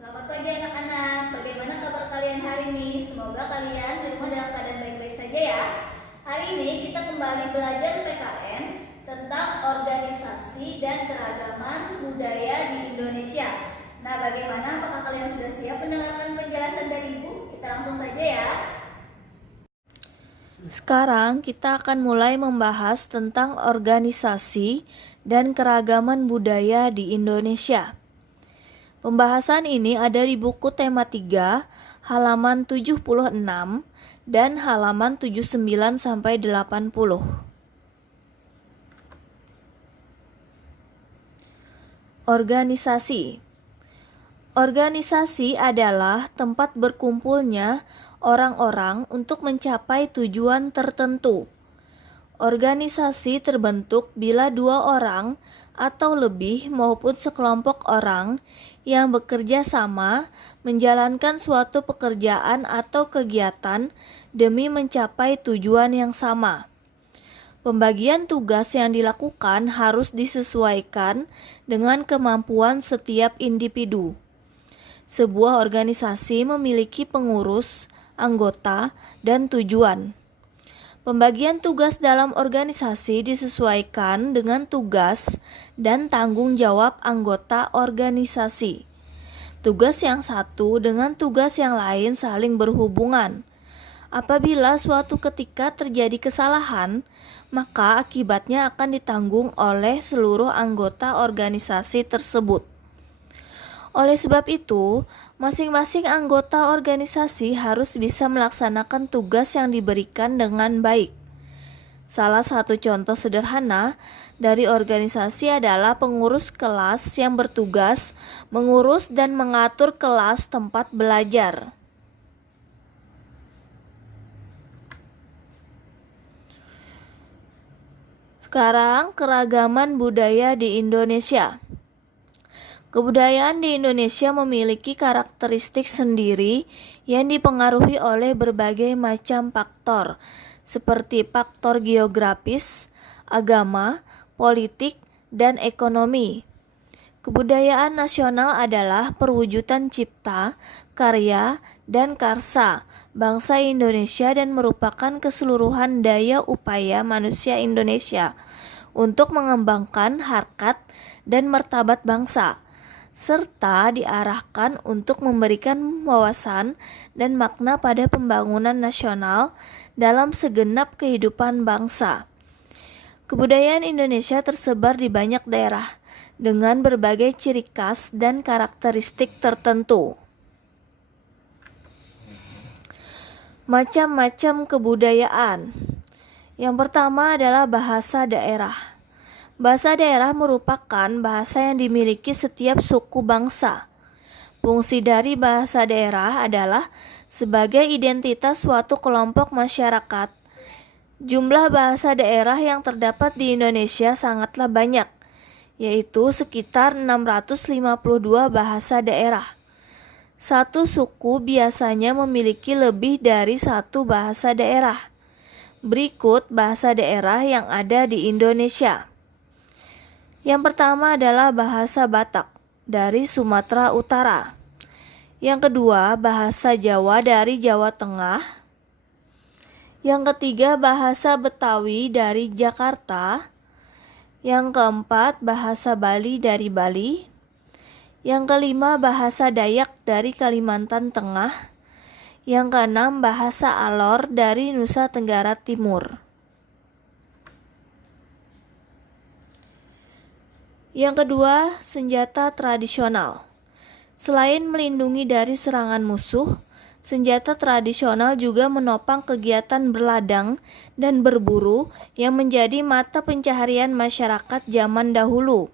Selamat pagi anak-anak, bagaimana kabar kalian hari ini? Semoga kalian di rumah dalam keadaan baik-baik saja ya. Hari ini kita kembali belajar PKN tentang organisasi dan keragaman budaya di Indonesia. Nah, bagaimana? Apakah kalian sudah siap mendengarkan penjelasan dari Ibu? Kita langsung saja ya. Sekarang kita akan mulai membahas tentang organisasi dan keragaman budaya di Indonesia. Pembahasan ini ada di buku tema 3, halaman 76 dan halaman 79 sampai 80. Organisasi. Organisasi adalah tempat berkumpulnya orang-orang untuk mencapai tujuan tertentu. Organisasi terbentuk bila dua orang atau lebih maupun sekelompok orang yang bekerja sama menjalankan suatu pekerjaan atau kegiatan demi mencapai tujuan yang sama. Pembagian tugas yang dilakukan harus disesuaikan dengan kemampuan setiap individu. Sebuah organisasi memiliki pengurus, anggota, dan tujuan. Pembagian tugas dalam organisasi disesuaikan dengan tugas dan tanggung jawab anggota organisasi. Tugas yang satu dengan tugas yang lain saling berhubungan. Apabila suatu ketika terjadi kesalahan, maka akibatnya akan ditanggung oleh seluruh anggota organisasi tersebut. Oleh sebab itu, masing-masing anggota organisasi harus bisa melaksanakan tugas yang diberikan dengan baik. Salah satu contoh sederhana dari organisasi adalah pengurus kelas yang bertugas mengurus dan mengatur kelas tempat belajar. Sekarang, keragaman budaya di Indonesia. Kebudayaan di Indonesia memiliki karakteristik sendiri yang dipengaruhi oleh berbagai macam faktor, seperti faktor geografis, agama, politik, dan ekonomi. Kebudayaan nasional adalah perwujudan cipta, karya, dan karsa bangsa Indonesia dan merupakan keseluruhan daya upaya manusia Indonesia untuk mengembangkan harkat dan martabat bangsa, serta diarahkan untuk memberikan wawasan dan makna pada pembangunan nasional dalam segenap kehidupan bangsa. Kebudayaan Indonesia tersebar di banyak daerah dengan berbagai ciri khas dan karakteristik tertentu. Macam-macam kebudayaan. Yang pertama adalah bahasa daerah. Bahasa daerah merupakan bahasa yang dimiliki setiap suku bangsa. Fungsi dari bahasa daerah adalah sebagai identitas suatu kelompok masyarakat. Jumlah bahasa daerah yang terdapat di Indonesia sangatlah banyak, yaitu sekitar 652 bahasa daerah. Satu suku biasanya memiliki lebih dari satu bahasa daerah. Berikut bahasa daerah yang ada di Indonesia. Yang pertama adalah bahasa Batak dari Sumatera Utara. Yang kedua, bahasa Jawa dari Jawa Tengah. Yang ketiga, bahasa Betawi dari Jakarta. Yang keempat, bahasa Bali dari Bali. Yang kelima, bahasa Dayak dari Kalimantan Tengah. Yang keenam, bahasa Alor dari Nusa Tenggara Timur. Yang kedua, senjata tradisional. Selain melindungi dari serangan musuh, senjata tradisional juga menopang kegiatan berladang dan berburu yang menjadi mata pencaharian masyarakat zaman dahulu.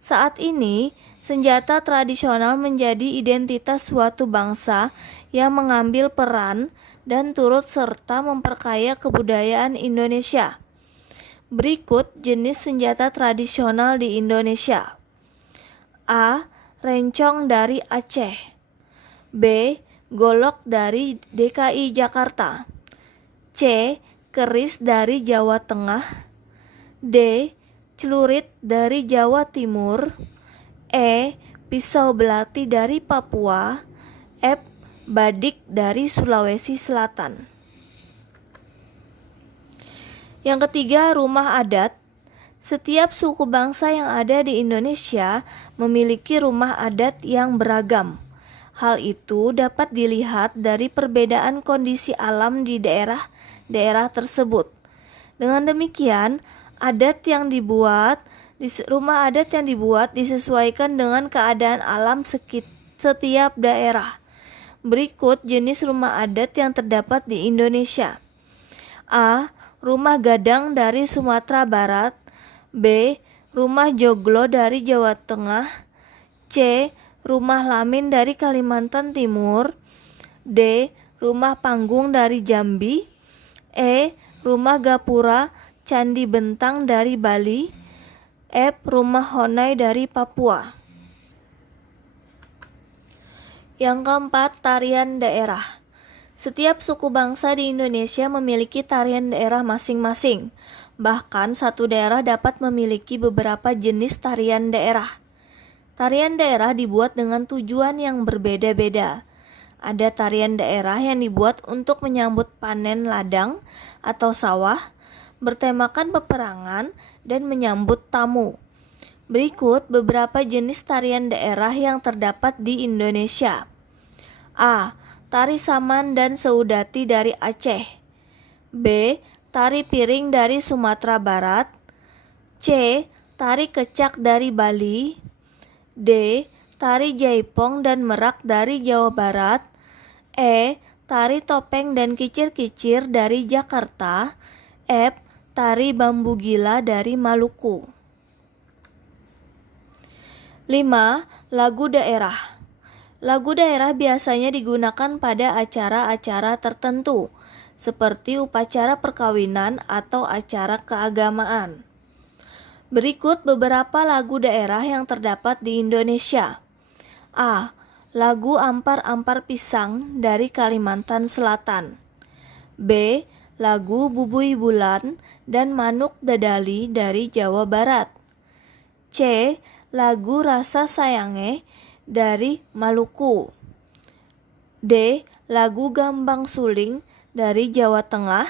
Saat ini, senjata tradisional menjadi identitas suatu bangsa yang mengambil peran dan turut serta memperkaya kebudayaan Indonesia. Berikut jenis senjata tradisional di Indonesia. A. Rencong dari Aceh. B. Golok dari DKI Jakarta. C. Keris dari Jawa Tengah. D. Celurit dari Jawa Timur. E. pisau belati dari Papua, F. badik dari Sulawesi Selatan. Yang ketiga, rumah adat. Setiap suku bangsa yang ada di Indonesia memiliki rumah adat yang beragam. Hal itu dapat dilihat dari perbedaan kondisi alam di daerah-daerah tersebut. Dengan demikian, rumah adat yang dibuat disesuaikan dengan keadaan alam setiap daerah. Berikut jenis rumah adat yang terdapat di Indonesia. A. Rumah gadang dari Sumatera Barat. B. Rumah joglo dari Jawa Tengah. C. Rumah lamin dari Kalimantan Timur. D. Rumah panggung dari Jambi. E. Rumah gapura Candi Bentang dari Bali. F. Rumah Honai dari Papua. Yang keempat, tarian daerah. Setiap suku bangsa di Indonesia memiliki tarian daerah masing-masing. Bahkan satu daerah dapat memiliki beberapa jenis tarian daerah. Tarian daerah dibuat dengan tujuan yang berbeda-beda. Ada tarian daerah yang dibuat untuk menyambut panen ladang atau sawah, bertemakan peperangan, dan menyambut tamu. Berikut beberapa jenis tarian daerah yang terdapat di Indonesia. A. Tari Saman dan Seudati dari Aceh. B. Tari Piring dari Sumatera Barat. C. Tari Kecak dari Bali. D. Tari Jaipong dan Merak dari Jawa Barat. E. Tari Topeng dan Kicir-Kicir dari Jakarta. F. Tari Bambu Gila dari Maluku. 5. Lagu daerah. Lagu daerah biasanya digunakan pada acara-acara tertentu, seperti upacara perkawinan atau acara keagamaan. Berikut beberapa lagu daerah yang terdapat di Indonesia. A. Lagu Ampar-Ampar Pisang dari Kalimantan Selatan. B. Lagu Bubui Bulan dan Manuk Dadali dari Jawa Barat. C. Lagu Rasa Sayange dari Maluku. D. Lagu Gambang Suling dari Jawa Tengah.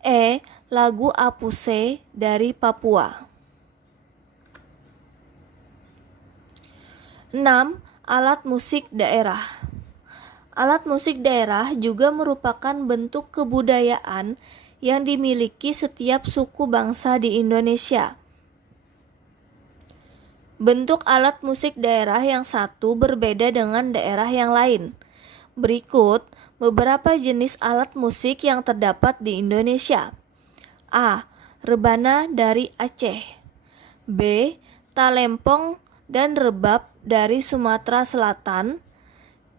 E. Lagu Apuse dari Papua. 6. Alat musik daerah. Alat musik daerah juga merupakan bentuk kebudayaan yang dimiliki setiap suku bangsa di Indonesia. Bentuk alat musik daerah yang satu berbeda dengan daerah yang lain. Berikut beberapa jenis alat musik yang terdapat di Indonesia. A. Rebana dari Aceh. B. Talempong dan rebab dari Sumatera Selatan.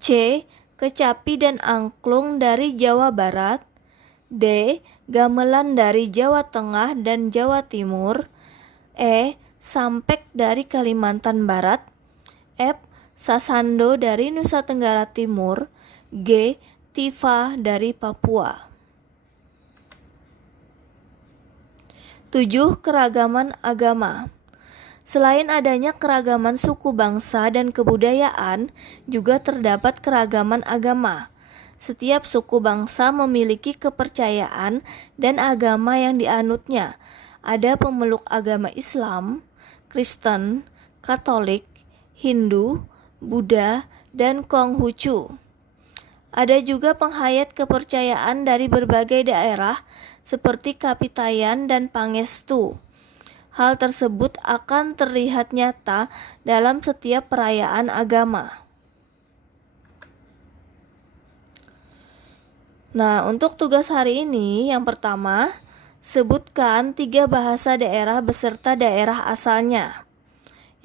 C. Kecapi dan angklung dari Jawa Barat. D. Gamelan dari Jawa Tengah dan Jawa Timur. E. Sampek dari Kalimantan Barat. F. Sasando dari Nusa Tenggara Timur. G. Tifa dari Papua. 7. Keragaman agama. Selain adanya keragaman suku bangsa dan kebudayaan, juga terdapat keragaman agama. Setiap suku bangsa memiliki kepercayaan dan agama yang dianutnya. Ada pemeluk agama Islam, Kristen, Katolik, Hindu, Buddha, dan Konghucu. Ada juga penghayat kepercayaan dari berbagai daerah seperti Kapitayan dan Pangestu. Hal tersebut akan terlihat nyata dalam setiap perayaan agama. Nah, untuk tugas hari ini yang pertama, sebutkan 3 bahasa daerah beserta daerah asalnya.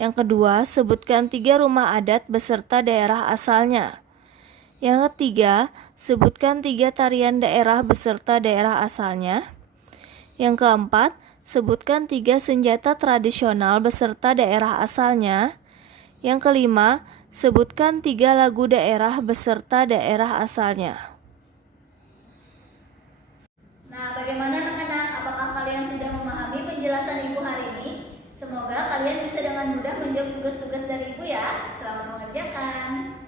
Yang kedua, sebutkan 3 rumah adat beserta daerah asalnya. Yang ketiga, sebutkan 3 tarian daerah beserta daerah asalnya. Yang keempat, sebutkan 3 senjata tradisional beserta daerah asalnya. Yang kelima, sebutkan 3 lagu daerah beserta daerah asalnya. Nah, bagaimana anak-anak? Apakah kalian sudah memahami penjelasan Ibu hari ini? Semoga kalian bisa dengan mudah menjawab tugas-tugas dari Ibu ya. Selamat mengerjakan.